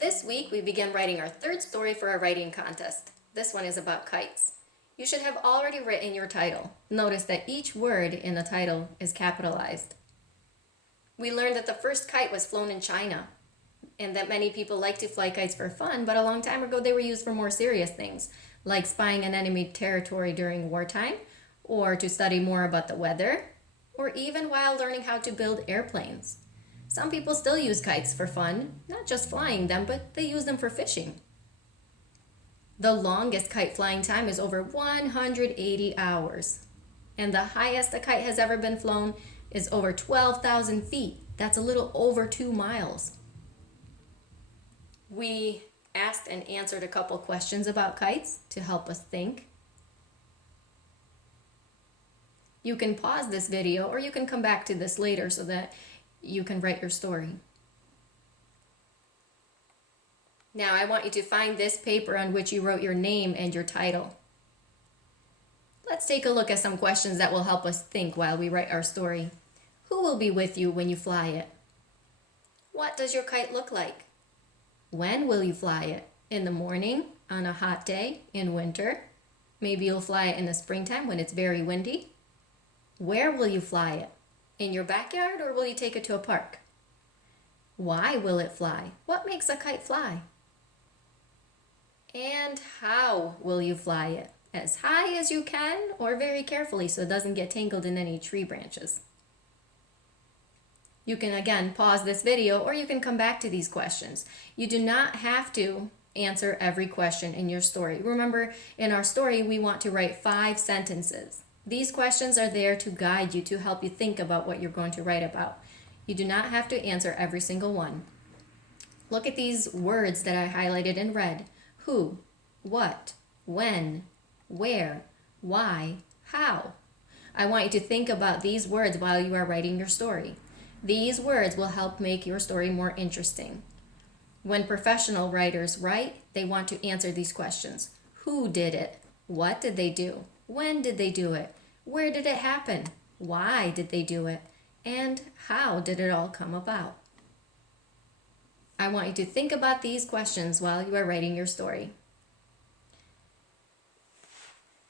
This week we begin writing our third story for our writing contest. This one is about kites. You should have already written your title. Notice that each word in the title is capitalized. We learned that the first kite was flown in China, and that many people like to fly kites for fun, but a long time ago they were used for more serious things, like spying on enemy territory during wartime, or to study more about the weather, or even while learning how to build airplanes. Some people still use kites for fun, not just flying them, but they use them for fishing. The longest kite flying time is over 180 hours. And the highest a kite has ever been flown is over 12,000 feet. That's a little over 2 miles. We asked and answered a couple questions about kites to help us think. You can pause this video or you can come back to this later so that you can write your story. Now I want you to find this paper on which you wrote your name and your title. Let's take a look at some questions that will help us think while we write our story. Who will be with you when you fly it? What does your kite look like? When will you fly it? In the morning, on a hot day, in winter? Maybe you'll fly it in the springtime when it's very windy. Where will you fly it? In your backyard, or will you take it to a park? Why will it fly? What makes a kite fly? And how will you fly it? As high as you can, or very carefully so it doesn't get tangled in any tree branches? You can again pause this video or you can come back to these questions. You do not have to answer every question in your story. Remember, in our story, we want to write 5 sentences. These questions are there to guide you, to help you think about what you're going to write about. You do not have to answer every single one. Look at these words that I highlighted in red. Who, what, when, where, why, how. I want you to think about these words while you are writing your story. These words will help make your story more interesting. When professional writers write, they want to answer these questions. Who did it? What did they do? When did they do it? Where did it happen? Why did they do it? And how did it all come about? I want you to think about these questions while you are writing your story.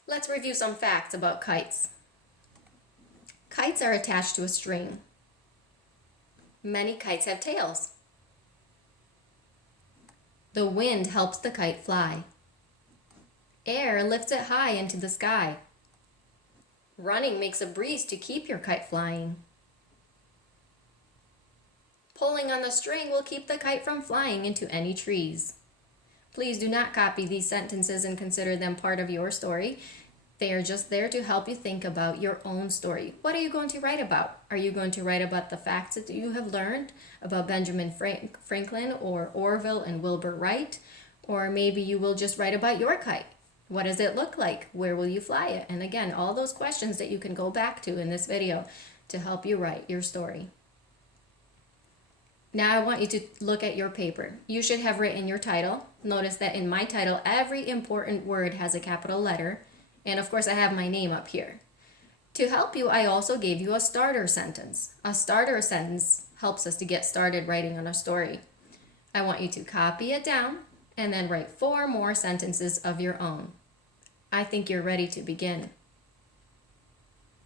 Let's review some facts about kites. Kites are attached to a string. Many kites have tails. The wind helps the kite fly. Air lifts it high into the sky. Running makes a breeze to keep your kite flying. Pulling on the string will keep the kite from flying into any trees. Please do not copy these sentences and consider them part of your story. They are just there to help you think about your own story. What are you going to write about? Are you going to write about the facts that you have learned about Benjamin Franklin or Orville and Wilbur Wright? Or maybe you will just write about your kite. What does it look like? Where will you fly it? And again, all those questions that you can go back to in this video to help you write your story. Now I want you to look at your paper. You should have written your title. Notice that in my title, every important word has a capital letter. And of course, I have my name up here. To help you, I also gave you a starter sentence. A starter sentence helps us to get started writing on a story. I want you to copy it down and then write 4 more sentences of your own. I think you're ready to begin.